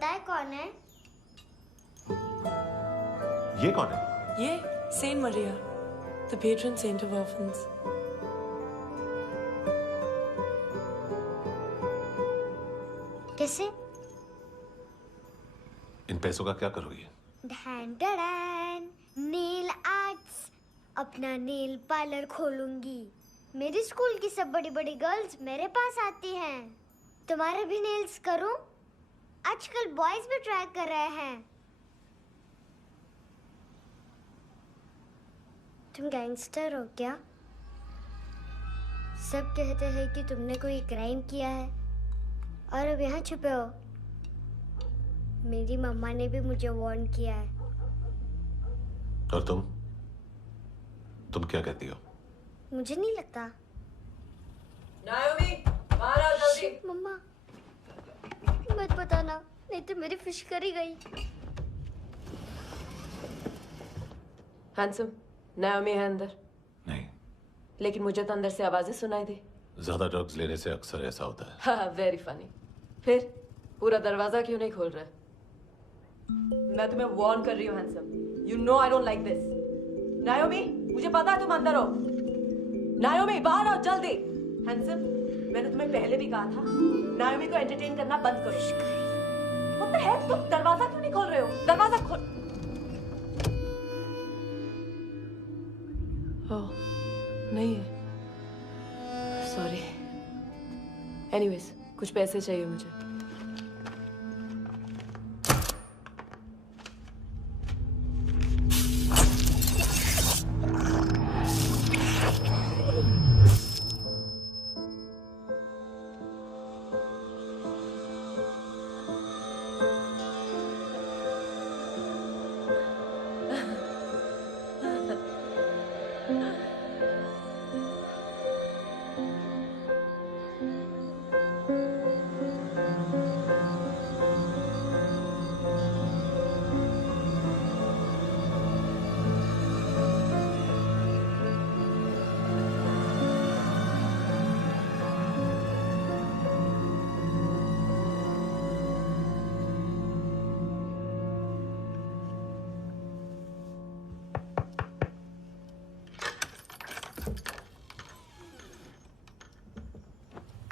पता है कौन है? ये कौन है? ये saint Maria, the patron saint of orphans. कैसे? इन पैसों का क्या करोगी? ढैन ढैन, नेल आर्ट्स, अपना नेल पार्लर खोलूंगी। मेरी स्कूल की सब बड़ी बड़ी गर्ल्स मेरे पास आती हैं। तुम्हारे भी नेल्स करूं? आजकल बॉयज भी ट्राई कर रहे हैं। तुम गैंगस्टर हो क्या? सब कहते हैं कि तुमने कोई क्राइम किया है और अब यहाँ छुपे हो। मेरी मम्मा ने भी मुझे वार्न किया है। और तुम क्या कहती हो? मुझे नहीं लगता। नायोमी, बाहर आओ जल्दी। मम्मा, मत बताना, नहीं तो मेरी फिश करी गई। हैंडसम, नायोमी है अंदर। नहीं। लेकिन मुझे तो अंदर से आवाजें सुनाई दी। ज्यादा ड्रग्स लेने से अक्सर ऐसा होता है। हाँ, वेरी फनी। फिर पूरा दरवाजा क्यों नहीं खोल रहे? मैं तुम्हें वार्न कर रही हूँ handsome. You know I don't like this. नायोमी, मुझे पता है तुम अंदर हो। नायोमी, बाहर आओ जल्दी। हैंडसम, मैंने तुम्हें पहले भी कहा था नायोमी को एंटरटेन करना बंद करो। What the hell? तुम दरवाजा क्यों नहीं खोल रहे हो? दरवाजा खोल। ओह, नहीं है। सॉरी। एनीवेज, कुछ पैसे चाहिए मुझे।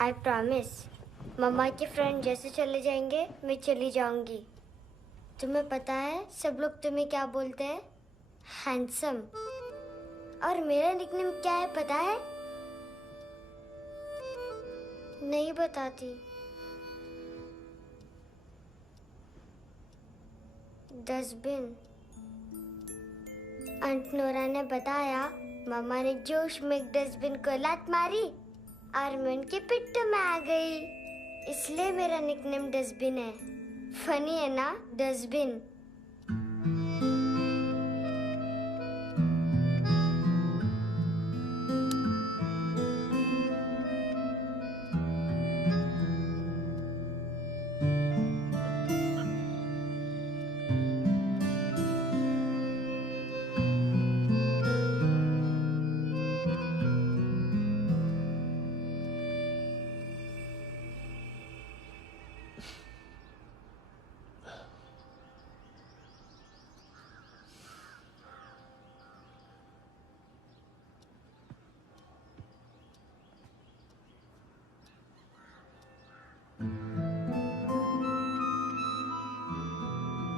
I promise, मम्मा के फ्रेंड जैसे चले जाएंगे मैं चली जाऊंगी। तुम्हें पता है सब लोग तुम्हें क्या बोलते हैं? हैंडसम। और मेरा निकनेम क्या है पता है? नहीं बताती। डस्टबिन। आंट नोरा ने बताया मम्मा ने जोश में एक डस्टबिन को लात मारी और मैं उनके पिट्ठू में आ गई, इसलिए मेरा निकनेम डस्टबिन है। फनी है ना डस्टबिन?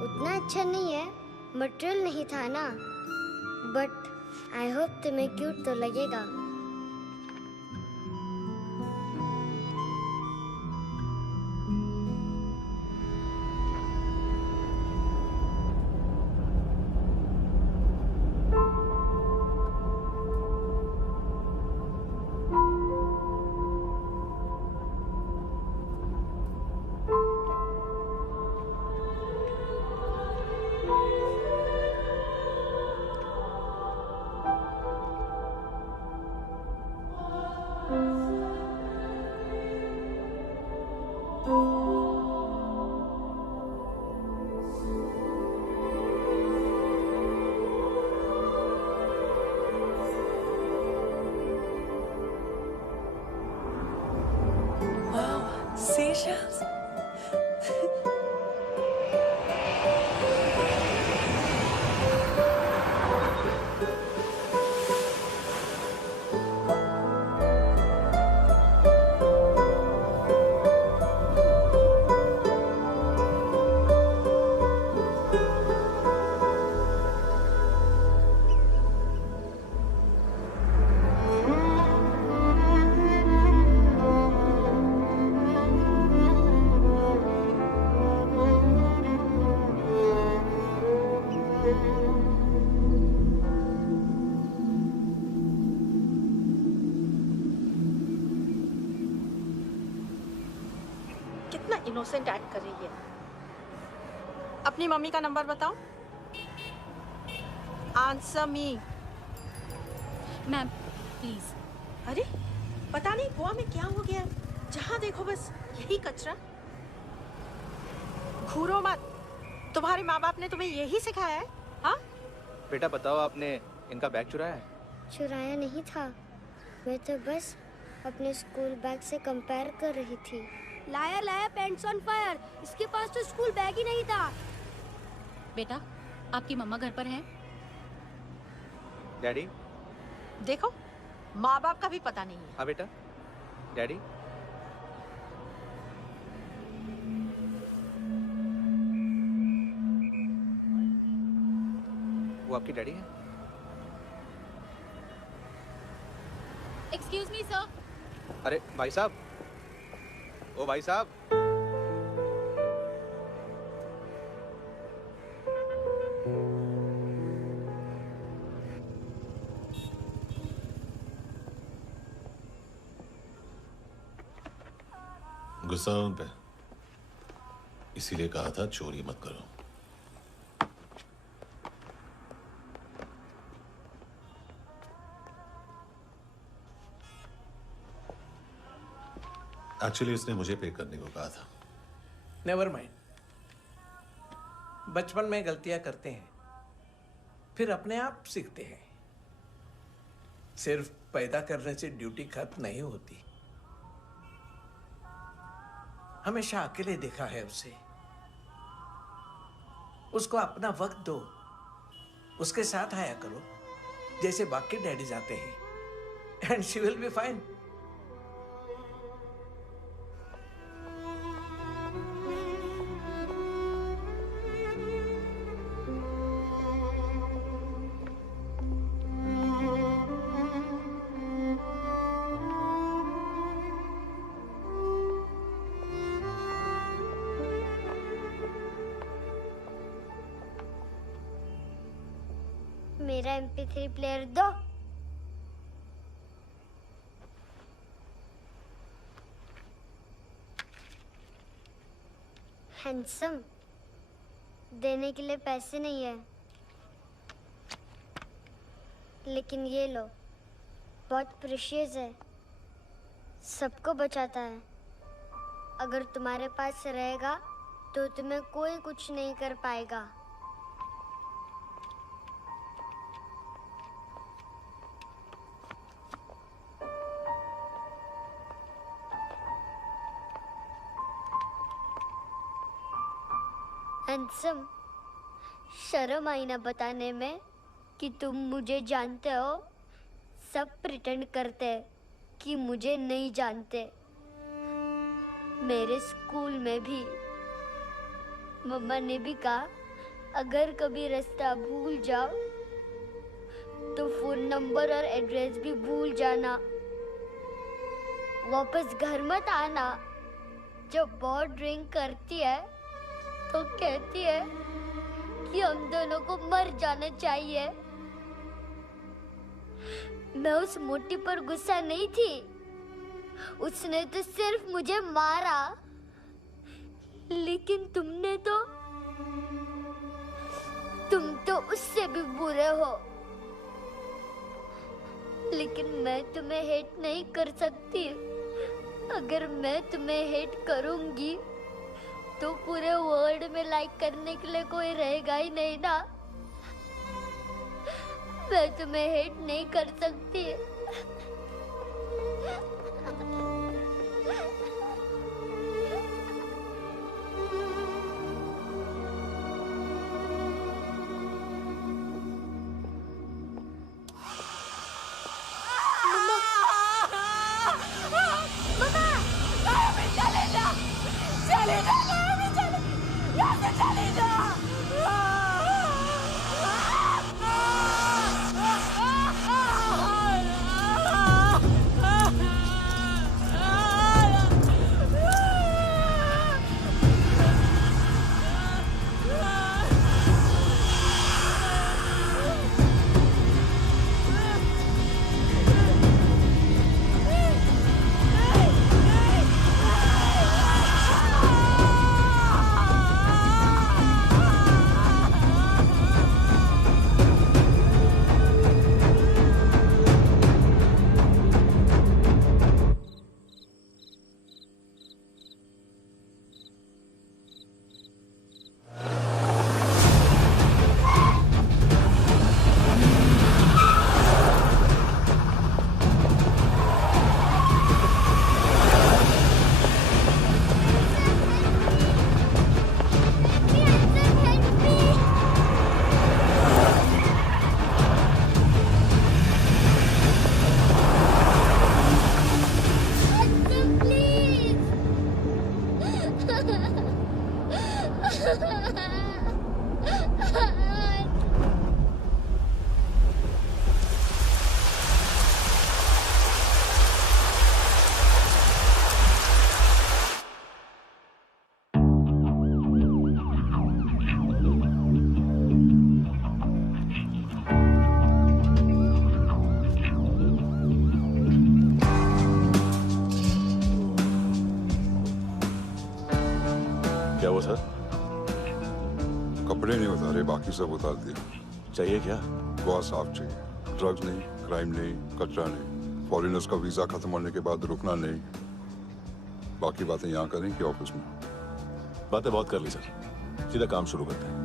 उतना अच्छा नहीं है, मटेरियल नहीं था ना, बट आई होप तुम्हें क्यूट तो लगेगा। इनोसेंट एक्ट कर रही है। अपनी मम्मी का नंबर बताओ। Answer me. Ma'am please. अरे पता नहीं गोवा में क्या हो गया, जहाँ देखो बस यही कचरा। घूरो मत, तुम्हारे माँ बाप ने तुम्हें यही सिखाया है? हाँ बेटा बताओ, आपने इनका बैग चुराया है? चुराया नहीं था, मैं तो बस अपने स्कूल बैग से कंपेयर कर रही थी। लाया लाया पैंट्स ऑन फायर, इसके पास तो स्कूल बैग ही नहीं था। बेटा आपकी मम्मा घर पर हैं? डैडी? देखो, माँ बाप का भी पता नहीं है। हाँ बेटा। डैडी? वो आपकी डैडी है? Excuse me sir. अरे भाई साहब, ओ भाई साहब। गुस्सा उन पे, इसीलिए कहा था चोरी मत करो। एक्चुअली उसने मुझे पे करने को कहा था। नेवर माइंड, बचपन में गलतियां करते हैं, फिर अपने आप सीखते हैं। सिर्फ पैदा करने से ड्यूटी खत्म नहीं होती। हमेशा अकेले देखा है उसे। उसको अपना वक्त दो, उसके साथ आया करो जैसे बाकी डैडीज आते हैं, and she will be fine. मेरा MP3 प्लेयर दो। हैंडसम, देने के लिए पैसे नहीं है, लेकिन ये लो, बहुत प्रेशियस है, सबको बचाता है। अगर तुम्हारे पास रहेगा तो तुम्हें कोई कुछ नहीं कर पाएगा। हैंडसम, शर्म आई ना बताने में कि तुम मुझे जानते हो। सब प्रिटेंड करते हैं कि मुझे नहीं जानते। मेरे स्कूल में भी मम्मा ने भी कहा, अगर कभी रास्ता भूल जाओ तो फोन नंबर और एड्रेस भी भूल जाना। वापस घर मत आना। जब बहुत ड्रिंक करती है तो कहती है कि हम दोनों को मर जाना चाहिए। मैं उस मोटी पर गुस्सा नहीं थी, उसने तो सिर्फ मुझे मारा। लेकिन तुम तो उससे भी बुरे हो। लेकिन मैं तुम्हें हेट नहीं कर सकती। अगर मैं तुम्हें हेट करूंगी तो पूरे वर्ल्ड में लाइक करने के लिए कोई रहेगा ही नहीं ना। मैं तुम्हें हेट नहीं कर सकती। पहले बाकी सब उतार दिया। चाहिए क्या? गोवा साफ चाहिए, ड्रग्स नहीं, क्राइम नहीं, कचरा नहीं, फॉरेनर्स का वीजा खत्म होने के बाद रुकना नहीं। बाकी बातें यहाँ करें कि ऑफिस में? बातें बहुत कर ली सर, सीधा काम शुरू करते हैं।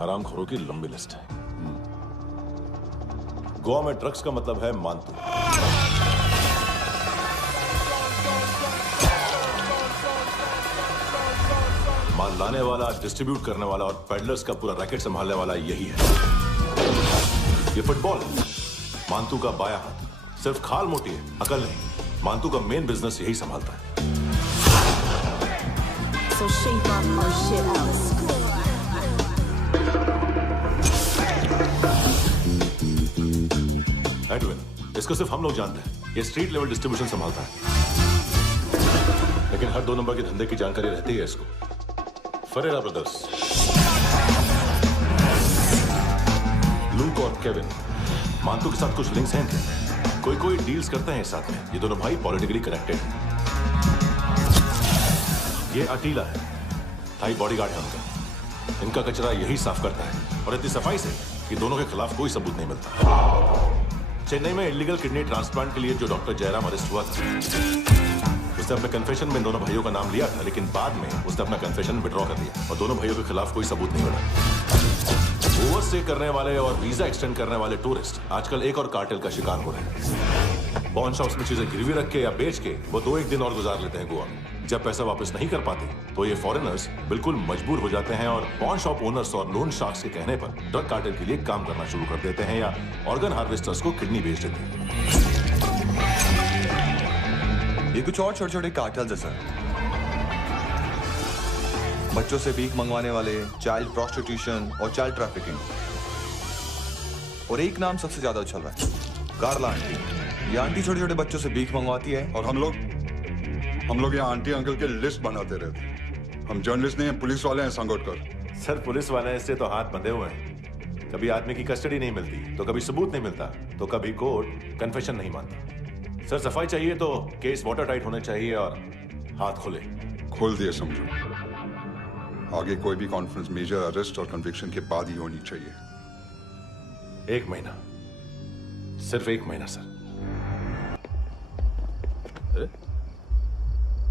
हरामखोरों की लंबी लिस्ट है। गोवा में ड्रग्स का मतलब है मानतू। माल लाने वाला, डिस्ट्रीब्यूट करने वाला और पेडलर्स का पूरा रैकेट संभालने वाला यही है। ये फुटबॉल मानतू का बाया हाथ। सिर्फ खाल मोटी है, अकल नहीं। मानतू का मेन बिजनेस यही संभालता है। So shape up our shit house. Edwin, इसको सिर्फ हम लोग जानते हैं। ये स्ट्रीट लेवल डिस्ट्रीब्यूशन संभालता है, लेकिन हर 2 नंबर के धंधे की जानकारी रहती है इसको। फरेरा ब्रदर्स, लूक और केविन, मानतू के साथ कुछ लिंक्स हैं क्या? कोई डील्स करते हैं साथ में। ये दोनों भाई पॉलिटिकली कनेक्टेड हैं। ये अटीला है, थाई बॉडीगार्ड है उनका। इनका कचरा यही साफ करता है, और इतनी सफाई से कि दोनों के खिलाफ कोई सबूत नहीं मिलता। चेन्नई में इलीगल किडनी ट्रांसप्लांट के लिए जो डॉक्टर जयराम अरेस्ट हुआ था, उसने अपने कन्फेशन में दोनों भाइयों का नाम लिया था, लेकिन बाद में उसने अपना कन्फेशन विड्रॉ कर दिया और दोनों भाइयों के खिलाफ कोई सबूत नहीं मिला। ओवरस्टे करने वाले और वीजा एक्सटेंड करने वाले टूरिस्ट आजकल एक और कार्टेल का शिकार हो रहे हैं। पॉन शॉप्स में चीजें गिरवी रख के या बेच के वो 2-1 दिन और गुजार लेते हैं गोवा में। जब पैसा वापस नहीं कर पाते तो ये फॉरेनर्स बिल्कुल मजबूर हो जाते हैं और पॉन शॉप ओनर्स और लोन शार्क्स के कहने पर ड्रग कार्टेल के लिए काम करना शुरू कर देते हैं या ऑर्गन हार्वेस्टर्स को किडनी बेच देते हैं। ये कुछ और छोटे छोटे कार्टेल्स है सर। बच्चों से भीख मंगवाने वाले, चाइल्ड प्रोस्टिट्यूशन और चाइल्ड ट्रैफिकिंग। और एक नाम सबसे ज्यादा उछल रहा है, कार्ला आंटी। ये आंटी छोटे छोटे बच्चों से भीख मंगवाती है। और हम लोग यहाँ आंटी अंकल के लिस्ट बनाते रहते। हम जर्नलिस्ट नहीं हैं, पुलिस वाले हैं संगोटकर। सर पुलिस वाले हैं, इससे तो हाथ बंधे हुए हैं। कभी आदमी की कस्टडी नहीं मिलती, तो कभी सबूत नहीं मिलता, तो कभी कोर्ट कन्फेशन नहीं मानता। सर सफाई चाहिए तो केस वाटर टाइट होने चाहिए और हाथ खुले। खोल दिए समझो। आगे कोई भी कॉन्फ्रेंस मेजर अरेस्ट और कन्विक्शन के बाद ही होनी चाहिए। 1 महीना, सिर्फ 1 महीना सर।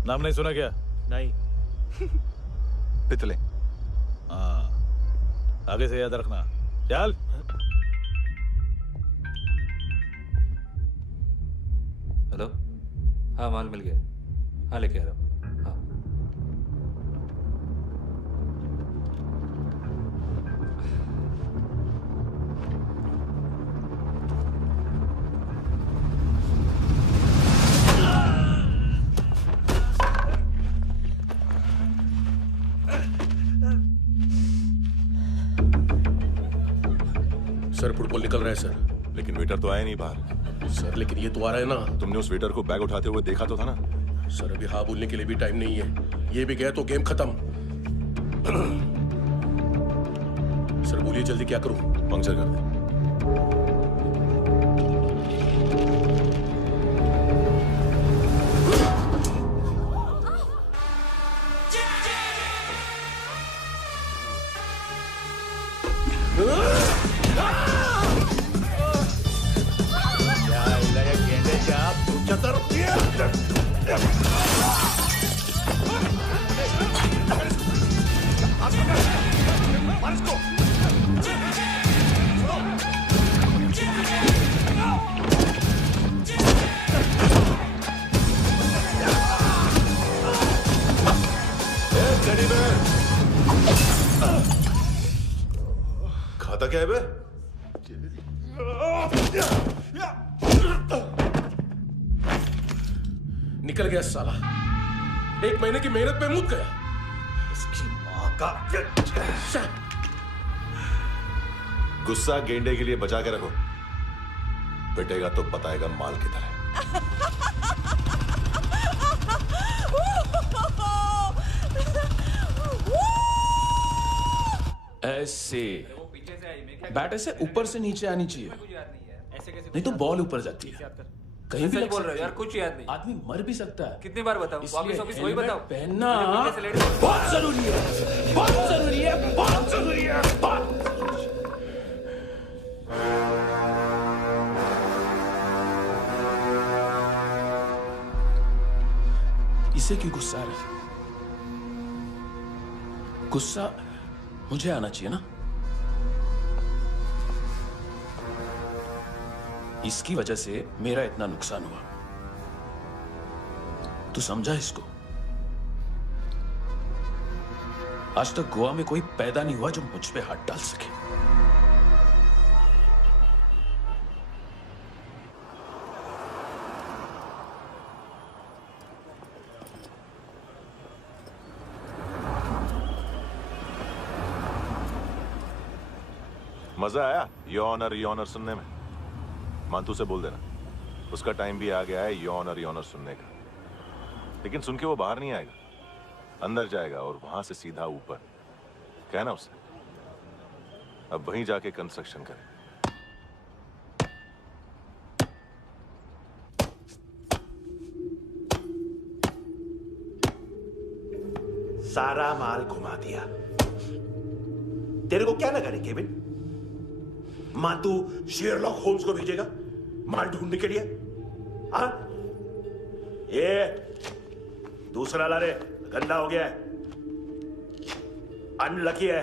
नाम नहीं सुना क्या? नहीं। पितले। हाँ, आगे से याद रखना। चल। हेलो, हाँ माल मिल गया। हाँ लेके आ रहा हूँ। हाँ सर फुटबॉल निकल रहा है सर। लेकिन वेटर तो आया नहीं बाहर। सर लेकिन ये तो आ रहा है ना। तुमने उस वेटर को बैग उठाते हुए देखा तो था ना। सर अभी हाँ बोलने के लिए भी टाइम नहीं है। ये भी गया तो गेम खत्म। सर बोलिए जल्दी क्या करूं? पंक्चर कर दे। खाता क्या है बे? निकल गया साला। 1 महीने की मेहनत पे मुद गया। इसकी माँ का गुस्सा गेंडे के लिए बचा के रखो, पिटेगा तो बताएगा माल की तरह। ऐसे बैट ऐसे ऊपर से नीचे आनी चाहिए, नहीं तो बॉल ऊपर जाती है। कहीं भी बोल रहे हो यार, कुछ याद नहीं। आदमी मर भी सकता है। कितनी बार बताऊं? वापिस वही बताओ। पहनना बहुत जरूरी है, बहुत जरूरी है, बहुत जरूरी है, बहुत इसे क्यों गुस्सा आ रहा है? गुस्सा मुझे आना चाहिए ना। इसकी वजह से मेरा इतना नुकसान हुआ। तू समझा इसको? आज तक गोवा में कोई पैदा नहीं हुआ जो मुझ पे हाथ डाल सके। मजा आया योनर सुनने में? मांतू से बोल देना उसका टाइम भी आ गया है योनर सुनने का। लेकिन सुन के वो बाहर नहीं आएगा, अंदर जाएगा और वहां से सीधा ऊपर। कहना उससे अब वहीं जाके कंस्ट्रक्शन करे। सारा माल घुमा दिया। तेरे को क्या लगा रे केविन? मातू शेरलॉक होम्स को भेजेगा माल ढूंढने के लिए? हाँ? ये दूसरा ला रे, गंदा हो गया है, अनलकी है।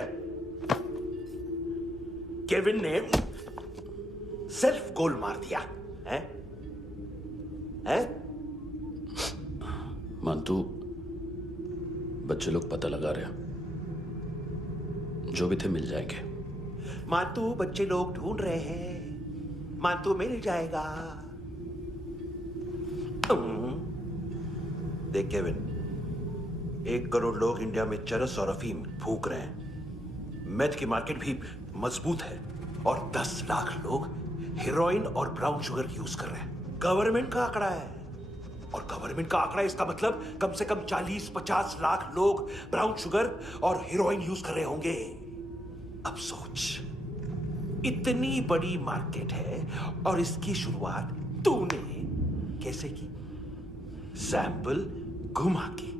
केविन ने सेल्फ गोल मार दिया है? हैं? मानतू, बच्चे लोग पता लगा रहे हैं, जो भी थे मिल जाएंगे। मातू बच्चे लोग ढूंढ रहे हैं, मातू मिल जाएगा। देख केविन, 1 करोड़ लोग इंडिया में चरस और अफीम फूंक रहे हैं। मेथ की मार्केट भी मजबूत है और 10 लाख लोग हेरोइन और ब्राउन शुगर यूज कर रहे हैं। गवर्नमेंट का आंकड़ा है, और गवर्नमेंट का आंकड़ा इसका मतलब कम से कम 40-50 लाख लोग ब्राउन शुगर और हेरोइन यूज कर रहे होंगे। अब सोच, इतनी बड़ी मार्केट है और इसकी शुरुआत तूने कैसे की? सैंपल घुमा के।